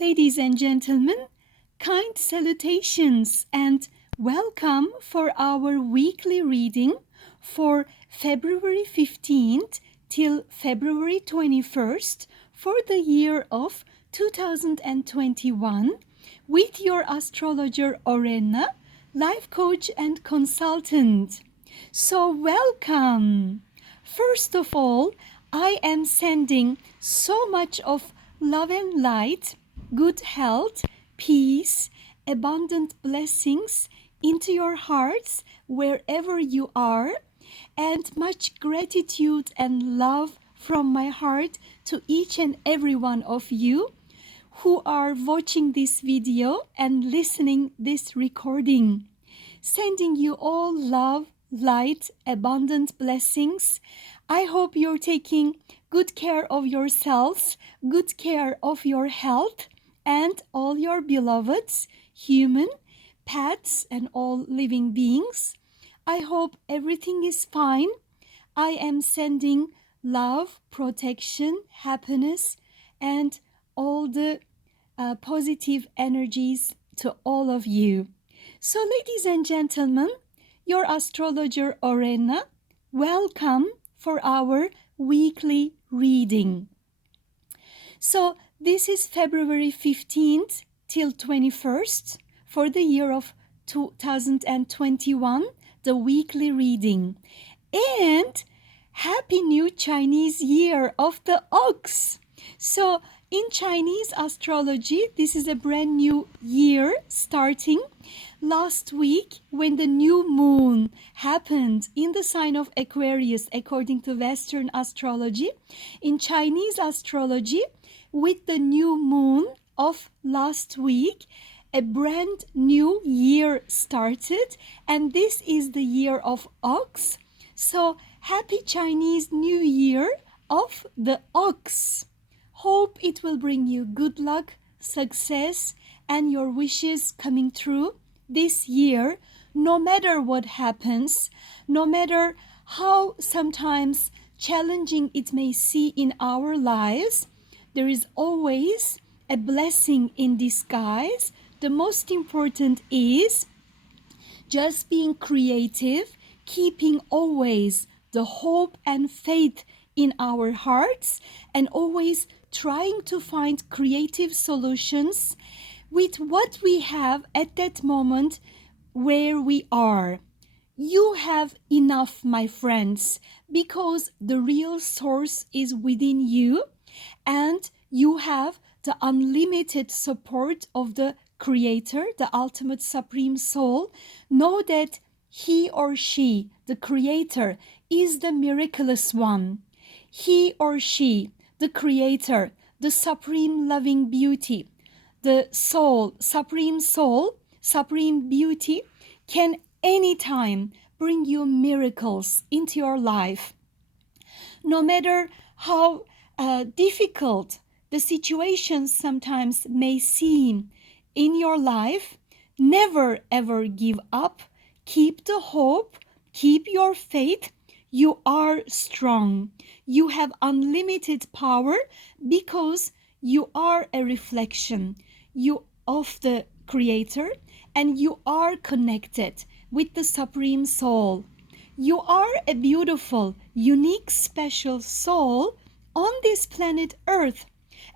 Ladies and gentlemen, kind salutations and welcome for our weekly reading for February 15th till February 21st for the year of 2021 with your astrologer Orenna, life coach and consultant. So welcome. First of all, I am sending so much of love and light, good health, peace, abundant blessings into your hearts wherever you are, and much gratitude and love from my heart to each and every one of you who are watching this video and listening this recording. Sending you all love, light, abundant blessings. I hope you're taking good care of yourselves, good care of your health, and all your beloveds, human, pets, and all living beings. I hope everything is fine. I am sending love, protection, happiness, and all the positive energies to all of you. So, ladies and gentlemen, your astrologer Orenna, welcome for our weekly reading. So, this is February 15th till 21st for the year of 2021, the weekly reading. And Happy New Chinese Year of the Ox. So, in Chinese astrology, this is a brand new year starting. Last week, when the new moon happened in the sign of Aquarius, according to Western astrology, in Chinese astrology, with the new moon of last week, a brand new year started, and this is the year of Ox. So, happy Chinese New Year of the Ox. Hope it will bring you good luck, success, and your wishes coming true this year, no matter what happens, no matter how sometimes challenging it may seem in our lives. There is always a blessing in disguise. The most important is just being creative, keeping always the hope and faith in our hearts, and always trying to find creative solutions with what we have at that moment where we are. You have enough, my friends, because the real source is within you, and you have the unlimited support of the Creator, the ultimate supreme soul. Know that he or she, the Creator, is the miraculous one. He or she, the Creator, the supreme loving beauty, the soul, supreme beauty, can anytime bring you miracles into your life. No matter how difficult the situations sometimes may seem in your life, never ever give up. Keep the hope, keep your faith. You are strong. You have unlimited power because you are a reflection of the Creator, and you are connected with the Supreme Soul. You are a beautiful, unique, special soul on this planet Earth.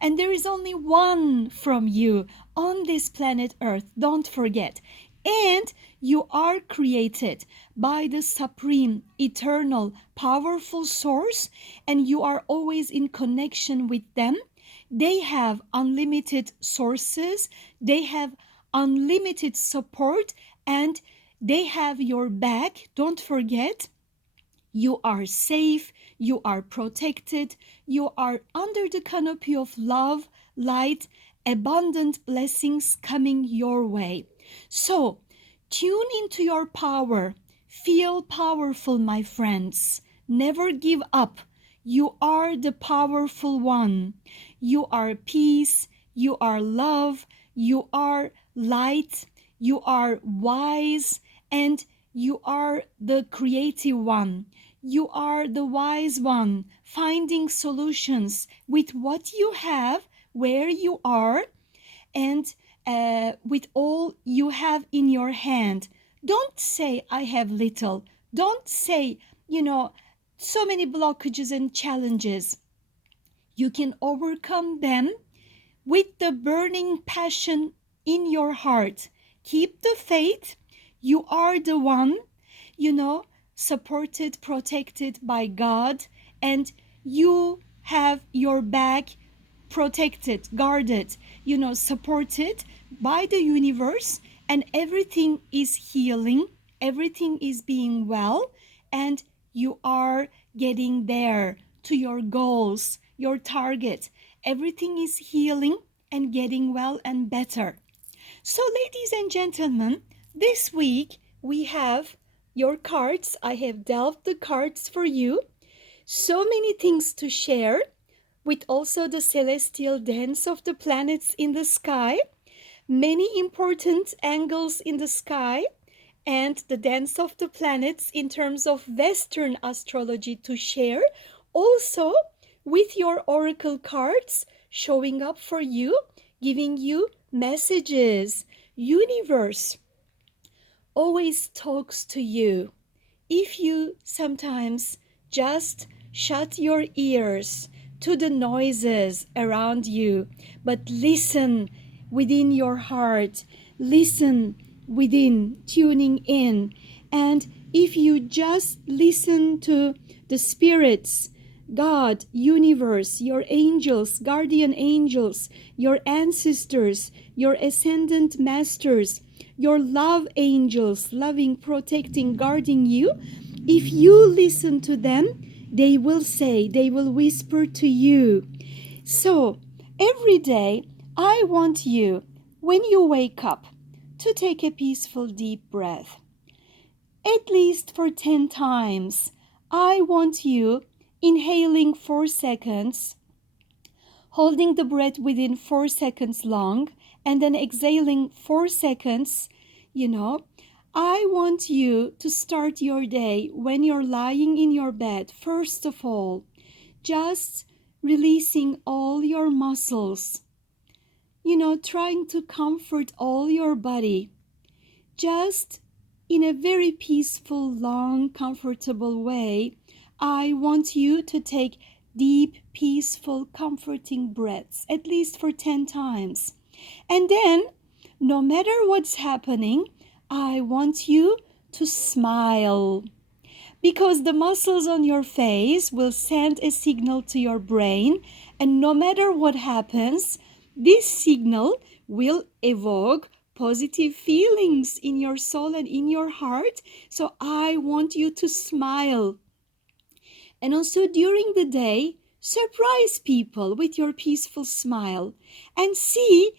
And there is only one from you on this planet Earth. Don't forget. And you are created by the supreme, eternal, powerful source, and you are always in connection with them. They have unlimited sources, they have unlimited support, and they have your back. Don't forget, you are safe, you are protected, you are under the canopy of love, light, abundant blessings coming your way. So, tune into your power. Feel powerful, my friends. Never give up. You are the powerful one. You are peace, you are love, you are light, you are wise, and you are the creative one. You are the wise one, finding solutions with what you have, where you are, and with all you have in your hand. Don't say, I have little. Don't say, so many blockages and challenges. You can overcome them with the burning passion in your heart. Keep the faith. You are the one, supported, protected by God, and you have your back protected, guarded, supported by the universe, and everything is healing, everything is being well, and you are getting there to your goals, your target. Everything is healing and getting well and better. So, ladies and gentlemen, this week we have your cards. I have dealt the cards for you. So many things to share, with also the celestial dance of the planets in the sky, many important angles in the sky, and the dance of the planets in terms of Western astrology to share, also with your oracle cards showing up for you, giving you messages. Universe always talks to you. If you sometimes just shut your ears to the noises around you, but listen within your heart, listen within, tuning in. And if you just listen to the spirits, God, universe, your angels, guardian angels, your ancestors, your ascendant masters, your love angels, loving, protecting, guarding you, if you listen to them, they will say, they will whisper to you. So every day, I want you, when you wake up, to take a peaceful deep breath. At least for 10 times. I want you inhaling 4 seconds, holding the breath within 4 seconds long, and then exhaling 4 seconds. I want you to start your day when you're lying in your bed. First of all, just releasing all your muscles, trying to comfort all your body, just in a very peaceful, long, comfortable way. I want you to take deep, peaceful, comforting breaths, at least for 10 times. And then, no matter what's happening, I want you to smile, because the muscles on your face will send a signal to your brain, and no matter what happens, this signal will evoke positive feelings in your soul and in your heart. So I want you to smile. And also during the day, surprise people with your peaceful smile, and see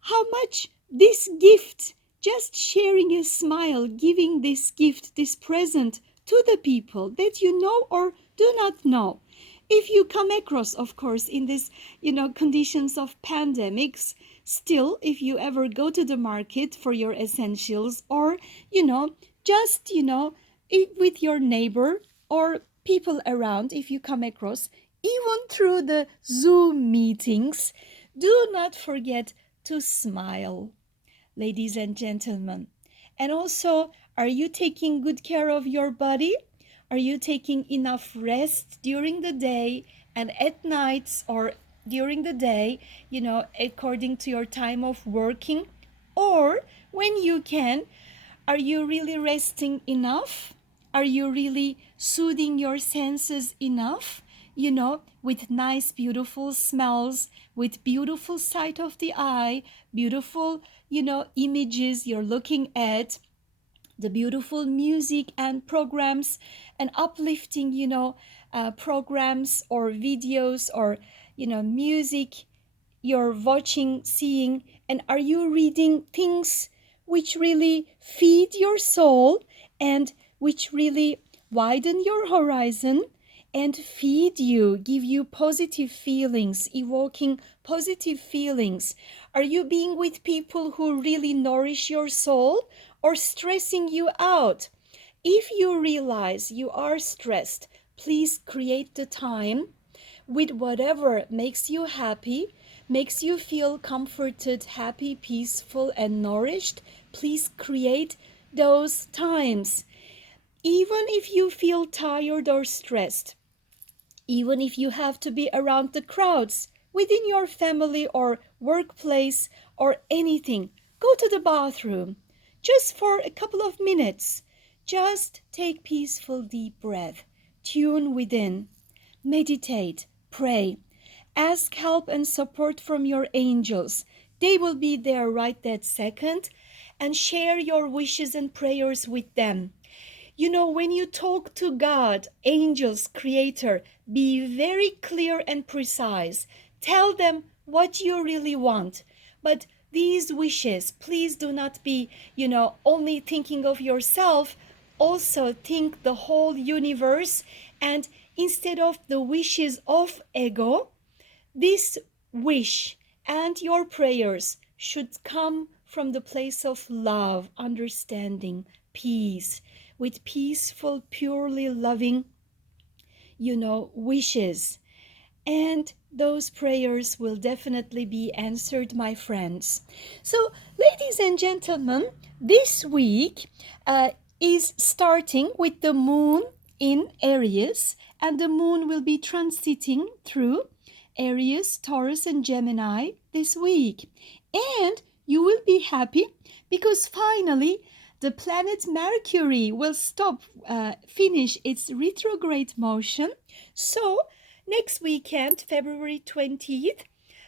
how much this gift, just sharing a smile, giving this gift, this present to the people that you know or do not know. If you come across, of course, in this, conditions of pandemics, still, if you ever go to the market for your essentials, or, just, with your neighbor or people around, if you come across, even through the Zoom meetings, do not forget to smile, ladies and gentlemen. And also, are you taking good care of your body? Are you taking enough rest during the day and at nights, or during the day, according to your time of working? Or when you can, are you really resting enough? Are you really soothing your senses enough? With nice, beautiful smells, with beautiful sight of the eye, beautiful, images you're looking at, the beautiful music and programs and uplifting, programs or videos or, music you're watching, seeing, and are you reading things which really feed your soul and which really widen your horizon and feed you, give you positive feelings, evoking positive feelings? Are you being with people who really nourish your soul or stressing you out? If you realize you are stressed, please create the time with whatever makes you happy, makes you feel comforted, happy, peaceful, and nourished, please create those times. Even if you feel tired or stressed, even if you have to be around the crowds within your family or workplace or anything, go to the bathroom just for a couple of minutes. Just take peaceful deep breath, tune within, meditate, pray, ask help and support from your angels. They will be there right that second, and share your wishes and prayers with them. You know, when you talk to God, angels, creator, be very clear and precise. Tell them what you really want. But these wishes, please do not be, only thinking of yourself. Also think the whole universe. And instead of the wishes of ego, this wish and your prayers should come from the place of love, understanding, peace, with peaceful, purely loving, wishes. And those prayers will definitely be answered, my friends. So, ladies and gentlemen, this week is starting with the moon in Aries, and the moon will be transiting through Aries, Taurus, and Gemini this week. And you will be happy because finally the planet Mercury will finish its retrograde motion. So next weekend, February 20th,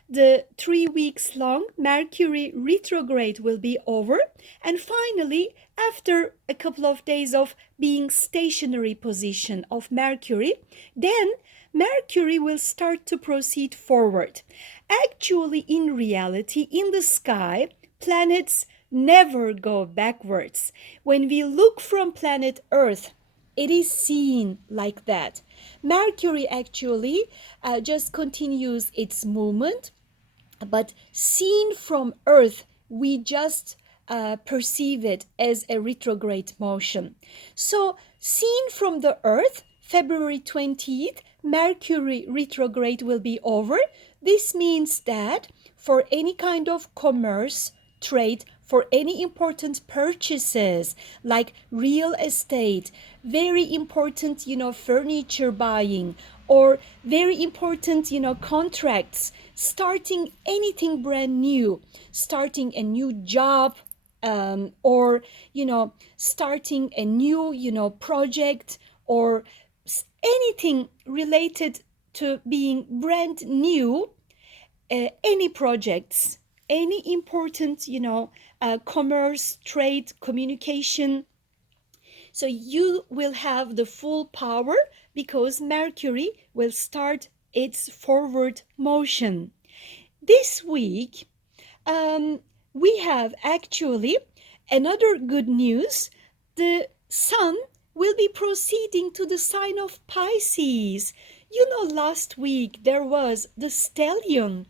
the 3 weeks long Mercury retrograde will be over. And finally, after a couple of days of being stationary position of Mercury, then Mercury will start to proceed forward. Actually, in reality, in the sky, planets never go backwards. When we look from planet Earth, it is seen like that. Mercury actually just continues its movement, but seen from Earth, we just perceive it as a retrograde motion. So, seen from the Earth, February 20th, Mercury retrograde will be over. This means that for any kind of commerce, trade, for any important purchases like real estate, very important, furniture buying, or very important, contracts, starting anything brand new, starting a new job, or, starting a new, project, or anything related to being brand new, any projects, any important, commerce, trade, communication. So you will have the full power because Mercury will start its forward motion. This week, we have actually another good news. The sun will be proceeding to the sign of Pisces. Last week there was the stellium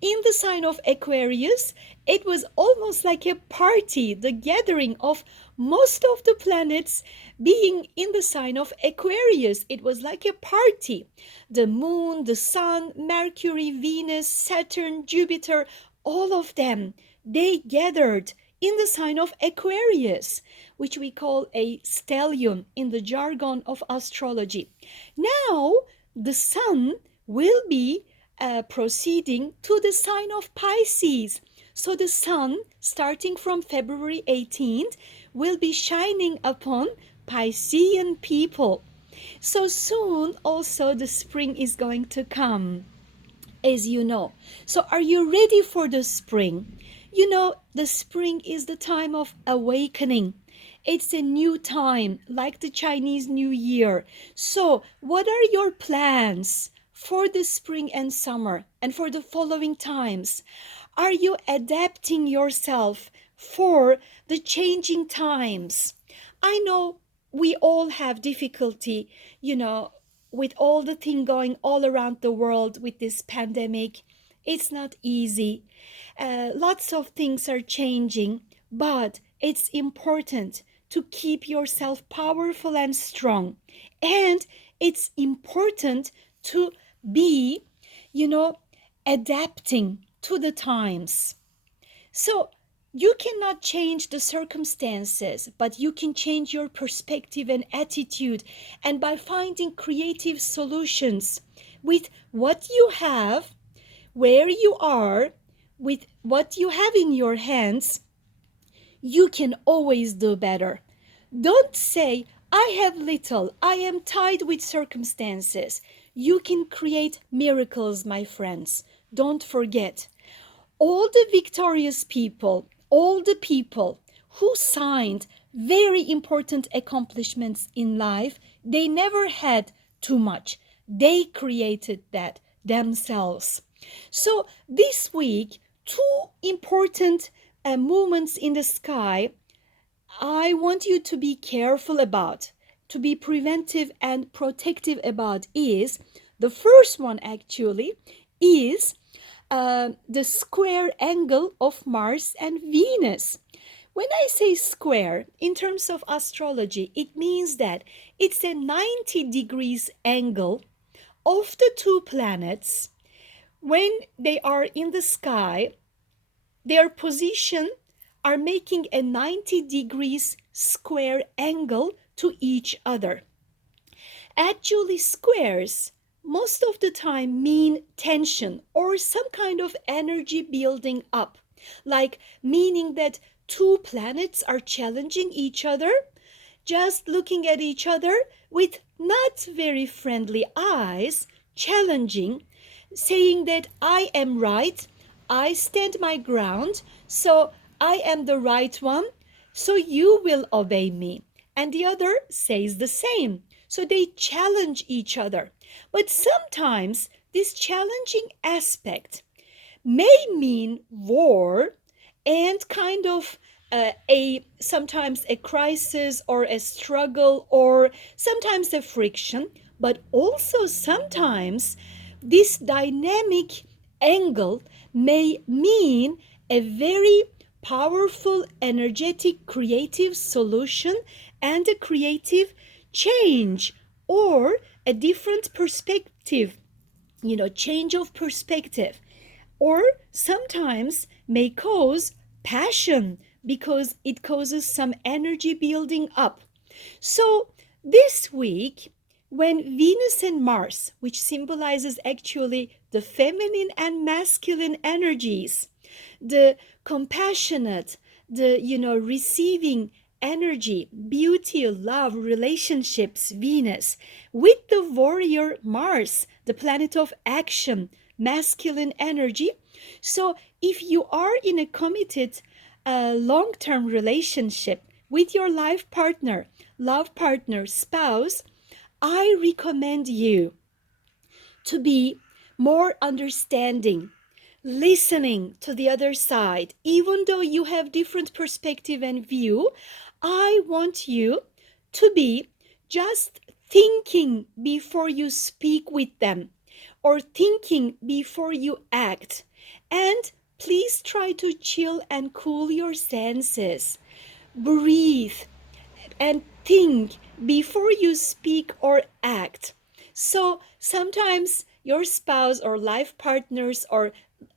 in the sign of Aquarius. It was almost like a party, the gathering of most of the planets being in the sign of Aquarius. It was like a party. The moon, the sun, Mercury, Venus, Saturn, Jupiter, all of them, they gathered in the sign of Aquarius, which we call a stellium in the jargon of astrology. Now, the sun will be proceeding to the sign of Pisces. So the sun, starting from February 18th, will be shining upon Piscean people. So soon also the spring is going to come, as you know. So are you ready for the spring? The spring is the time of awakening. It's a new time, like the Chinese New Year. So what are your plans for the spring and summer and for the following times? Are you adapting yourself for the changing times? I know we all have difficulty, with all the thing going all around the world with this pandemic. It's not easy. Lots of things are changing, but it's important to keep yourself powerful and strong. And it's important to be, adapting to the times. So you cannot change the circumstances, but you can change your perspective and attitude. And by finding creative solutions with what you have, where you are, with what you have in your hands, you can always do better. Don't say, I have little, I am tied with circumstances. You can create miracles, my friends. Don't forget. All the victorious people, all the people who signed very important accomplishments in life, they never had too much. They created that themselves. So this week, two important movements in the sky I want you to be careful about, to be preventive and protective about is, the first one actually is the square angle of Mars and Venus. When I say square, in terms of astrology, it means that it's a 90 degrees angle of the two planets. When they are in the sky, their position are making a 90 degrees square angle to each other. Actually, squares most of the time mean tension or some kind of energy building up, like meaning that two planets are challenging each other, just looking at each other with not very friendly eyes, challenging, saying that I am right, I stand my ground, so I am the right one, so you will obey me. And the other says the same. So they challenge each other. But sometimes this challenging aspect may mean war and kind of sometimes a crisis or a struggle or sometimes a friction, but also sometimes this dynamic angle may mean a very powerful, energetic, creative solution and a creative change or a different perspective, change of perspective, or sometimes may cause passion because it causes some energy building up. So this week, when Venus and Mars, which symbolizes actually the feminine and masculine energies, the compassionate, the receiving energy, beauty, love, relationships, Venus, with the warrior Mars, the planet of action, masculine energy. So if you are in a committed long-term relationship with your life partner, love partner, spouse, I recommend you to be more understanding, listening to the other side. Even though you have different perspective and view, I want you to be just thinking before you speak with them or thinking before you act. And please try to chill and cool your senses. Breathe and think before you speak or act. So sometimes your spouse or life partners or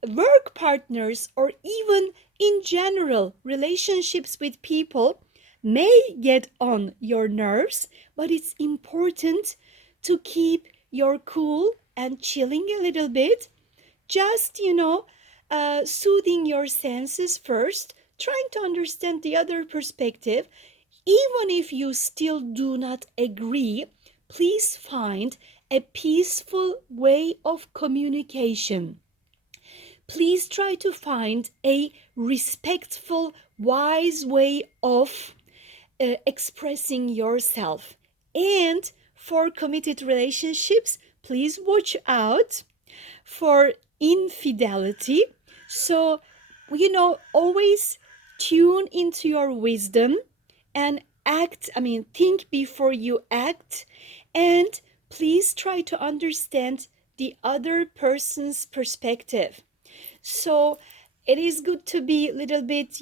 work partners or even in general relationships with people may get on your nerves, but it's important to keep your cool and chilling a little bit. Just, soothing your senses first, trying to understand the other perspective. Even if you still do not agree, please find a peaceful way of communication. Please try to find a respectful, wise way of expressing yourself. And for committed relationships, please watch out for infidelity. So, always tune into your wisdom and think before you act, and please try to understand the other person's perspective. So it is good to be a little bit,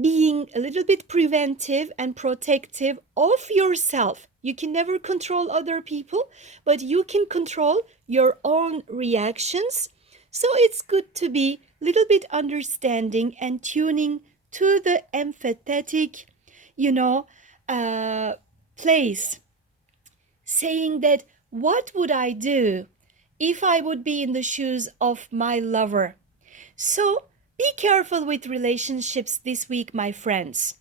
being a little bit preventive and protective of yourself. You can never control other people, but you can control your own reactions. So it's good to be a little bit understanding and tuning to the empathetic, you know, place, saying that what would I do if I would be in the shoes of my lover? So be careful with relationships this week, my friends.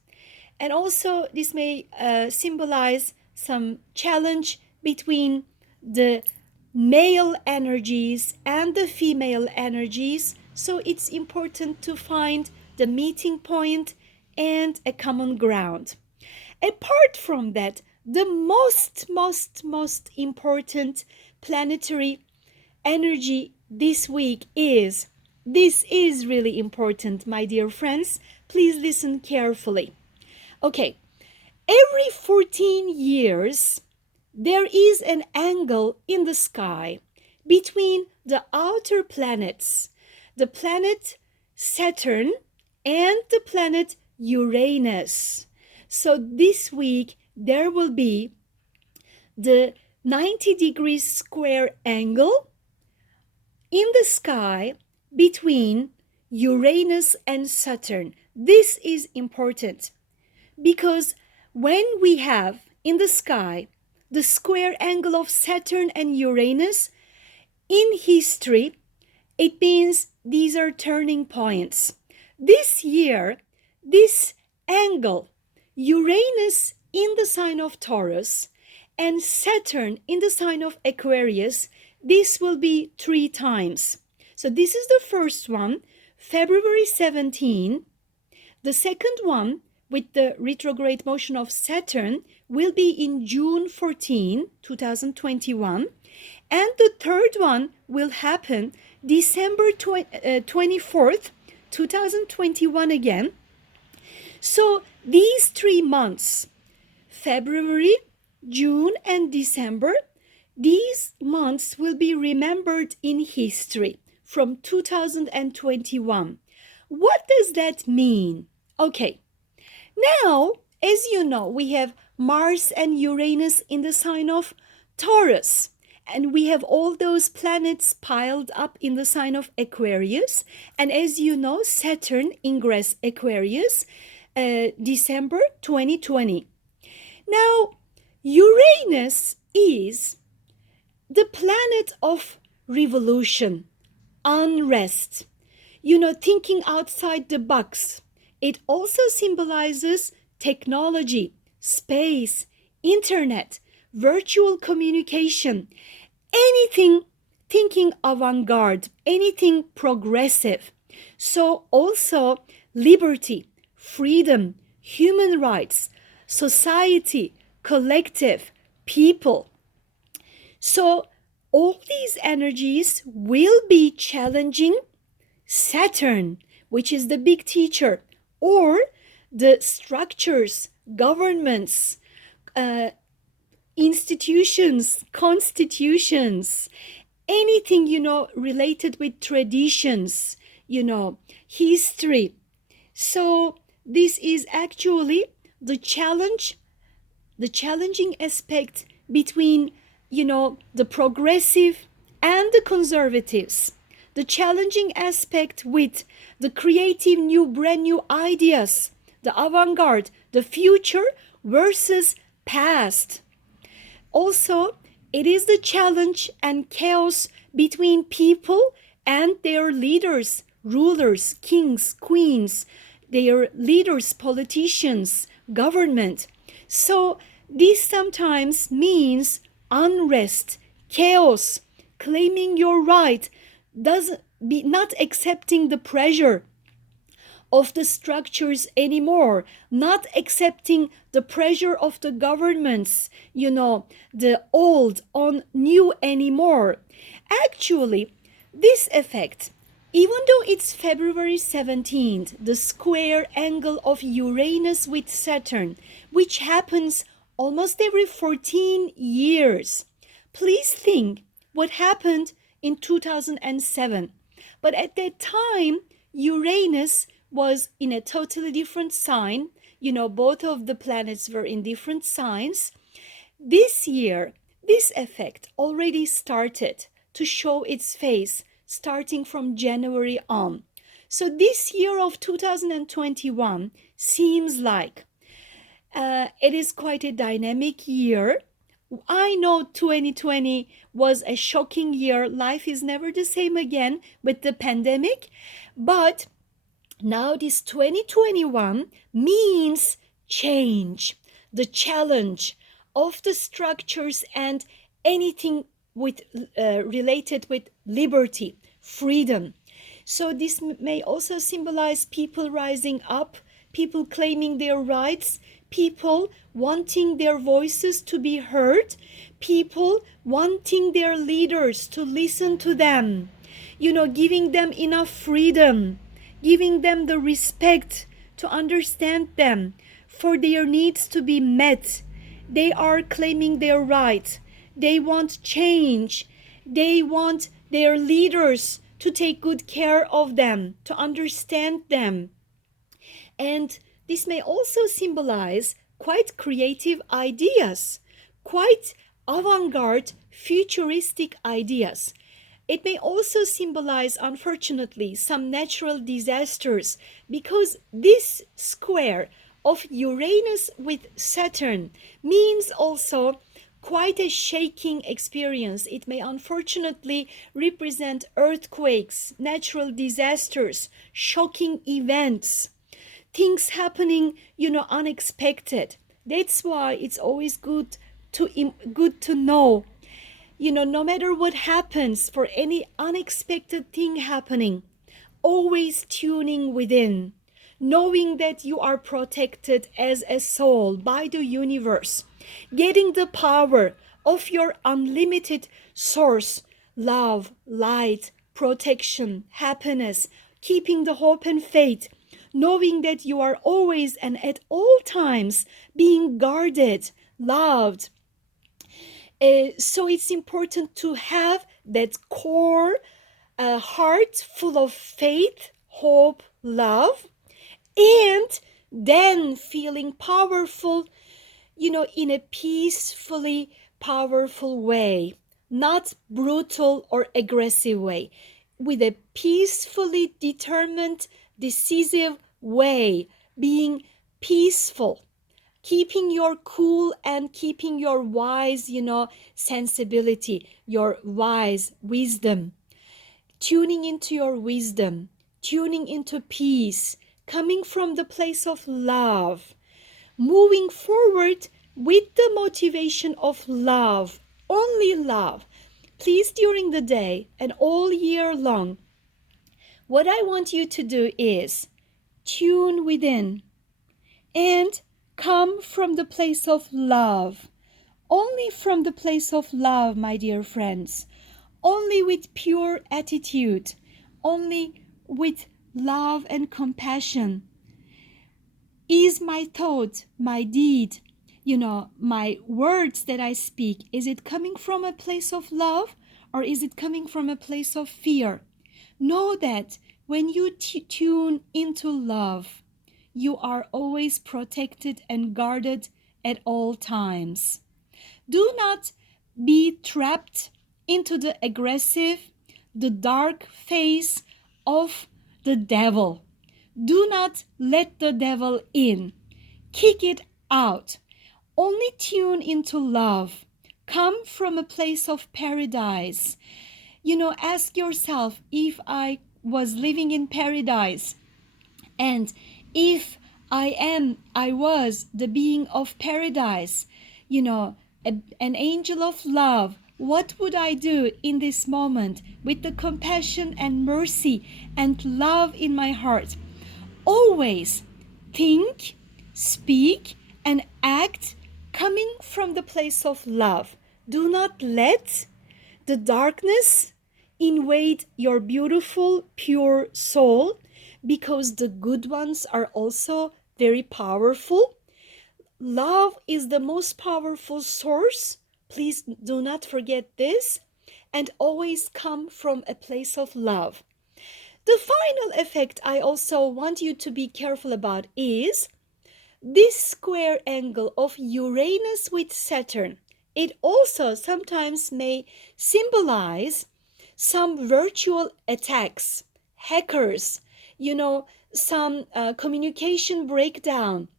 And also, this may symbolize some challenge between the male energies and the female energies. So it's important to find the meeting point and a common ground. Apart from that, the most important planetary energy this week is, this is really important, my dear friends. Please listen carefully. Okay, every 14 years, there is an angle in the sky between the outer planets, the planet Saturn and the planet Uranus. So this week, there will be the 90 degrees square angle in the sky between Uranus and Saturn. This is important because when we have in the sky the square angle of Saturn and Uranus, in history, it means these are turning points. This year, this angle, Uranus in the sign of Taurus and Saturn in the sign of Aquarius, this will be 3 times. So this is the first one, February 17. The second one, with the retrograde motion of Saturn, will be in June 14, 2021. And the third one will happen December 24th, 2021 again. So these 3 months, February, June, and December, these months will be remembered in history from 2021. What does that mean? Okay, now, as you know, we have Mars and Uranus in the sign of Taurus, and we have all those planets piled up in the sign of Aquarius. And as you know, Saturn ingress Aquarius, December 2020. Now, Uranus is the planet of revolution, unrest, thinking outside the box. It also symbolizes technology, space, internet, virtual communication, anything thinking avant-garde, anything progressive. So also liberty, freedom, human rights, society, collective, people. So all these energies will be challenging Saturn, which is the big teacher, or the structures, governments, institutions, constitutions, anything, related with traditions, history. So this is actually the challenging aspect between, the progressive and the conservatives. The challenging aspect with the creative brand new ideas, the avant-garde, the future versus past. Also, it is the challenge and chaos between people and their leaders, rulers, kings, queens, their leaders, politicians, government. So this sometimes means unrest, chaos, claiming your right, not accepting the pressure of the structures anymore, not accepting the pressure of the governments, the old on new anymore. Actually, this effect, even though it's February 17th, the square angle of Uranus with Saturn, which happens almost every 14 years, please think what happened in 2007. But at that time, Uranus was in a totally different sign. Both of the planets were in different signs. This year, this effect already started to show its face, starting from January on. So this year of 2021 seems like it is quite a dynamic year. I know 2020 was a shocking year. Life is never the same again with the pandemic. But now this 2021 means change, the challenge of the structures and anything with related with liberty, freedom. So this may also symbolize people rising up, people claiming their rights, people wanting their voices to be heard, people wanting their leaders to listen to them, giving them enough freedom, giving them the respect to understand them, for their needs to be met. They are claiming their rights. They want change. They want their leaders to take good care of them, to understand them. And this may also symbolize quite creative ideas, quite avant-garde, futuristic ideas. It may also symbolize, unfortunately, some natural disasters, because this square of Uranus with Saturn means also quite a shaking experience. It may unfortunately represent earthquakes, natural disasters, shocking events, things happening, unexpected. That's why it's always good to know, no matter what happens, for any unexpected thing happening, always tuning within, knowing that you are protected as a soul by the universe, getting the power of your unlimited source, love, light, protection, happiness, keeping the hope and faith, knowing that you are always and at all times being guarded, loved. So it's important to have that core heart full of faith, hope, love, and then feeling powerful, in a peacefully powerful way, not brutal or aggressive way, with a peacefully determined, decisive way, being peaceful, keeping your cool and keeping your wise, sensibility, your wise wisdom, tuning into your wisdom, tuning into peace, coming from the place of love, moving forward with the motivation of love, only love. Please, during the day and all year long, what I want you to do is tune within and come from the place of love. Only from the place of love, my dear friends. Only with pure attitude. Only with love and compassion. Is my thought, my deed, my words that I speak, is it coming from a place of love or is it coming from a place of fear? Know that when you tune into love, you are always protected and guarded at all times. Do not be trapped into the aggressive, the dark face of the devil. Do not let the devil in. Kick it out. Only tune into love. Come from a place of paradise. Ask yourself, if I was living in paradise, and if I was the being of paradise, an angel of love, what would I do in this moment with the compassion and mercy and love in my heart? Always think, speak, and act coming from the place of love. Do not let the darkness invade your beautiful, pure soul, because the good ones are also very powerful. Love is the most powerful source. Please do not forget this, and always come from a place of love. The final effect I also want you to be careful about is this square angle of Uranus with Saturn. It also sometimes may symbolize some virtual attacks, hackers, some communication breakdown,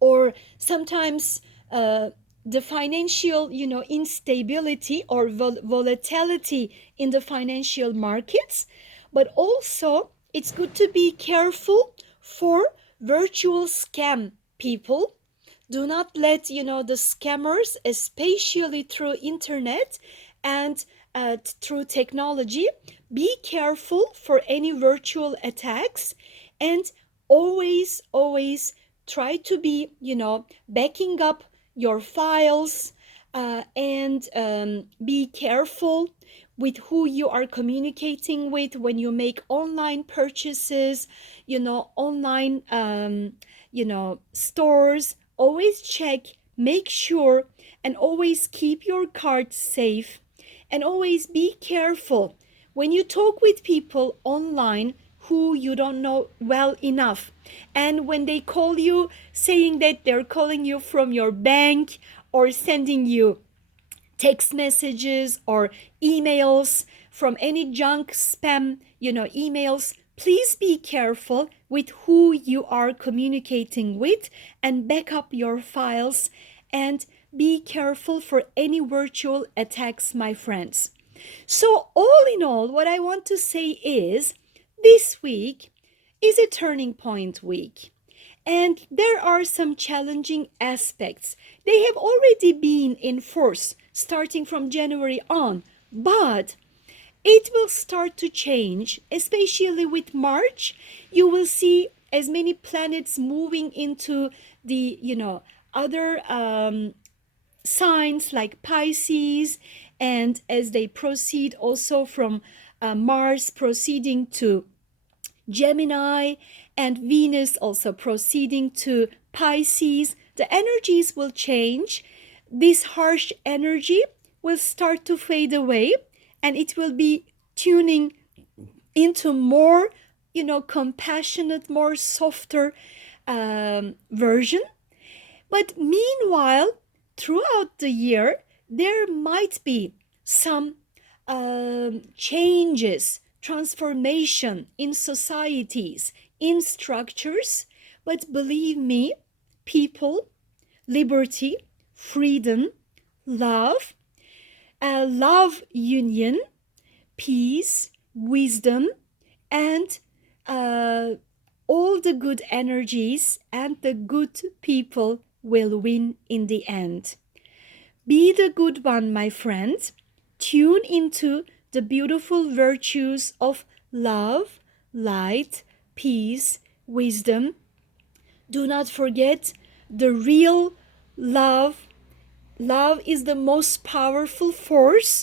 or sometimes the financial, instability or volatility in the financial markets. But also, it's good to be careful for virtual scam people. Do not let, the scammers, especially through internet and through technology, be careful for any virtual attacks, and always try to be, backing up your files, and be careful with who you are communicating with when you make online purchases, online, stores. Always check, make sure, and always keep your cards safe, and always be careful when you talk with people online who you don't know well enough, and when they call you saying that they're calling you from your bank, or sending you text messages or emails from any junk spam, emails. Please be careful with who you are communicating with, and back up your files, and be careful for any virtual attacks, my friends. So, all in all, what I want to say is this week is a turning point week. And there are some challenging aspects. They have already been in force starting from January on, but it will start to change, especially with March. You will see as many planets moving into the, other signs like Pisces, and as they proceed also from Mars proceeding to Gemini, and Venus also proceeding to Pisces, the energies will change. This harsh energy will start to fade away, and it will be tuning into more, compassionate, more softer version. But meanwhile, throughout the year, there might be some changes, transformation in societies, in structures. But believe me, people, liberty, freedom, love, love union, peace, wisdom, and all the good energies and the good people will win in the end. Be the good one, my friend. Tune into the beautiful virtues of love, light, peace, wisdom. Do not forget the real love. Love is the most powerful force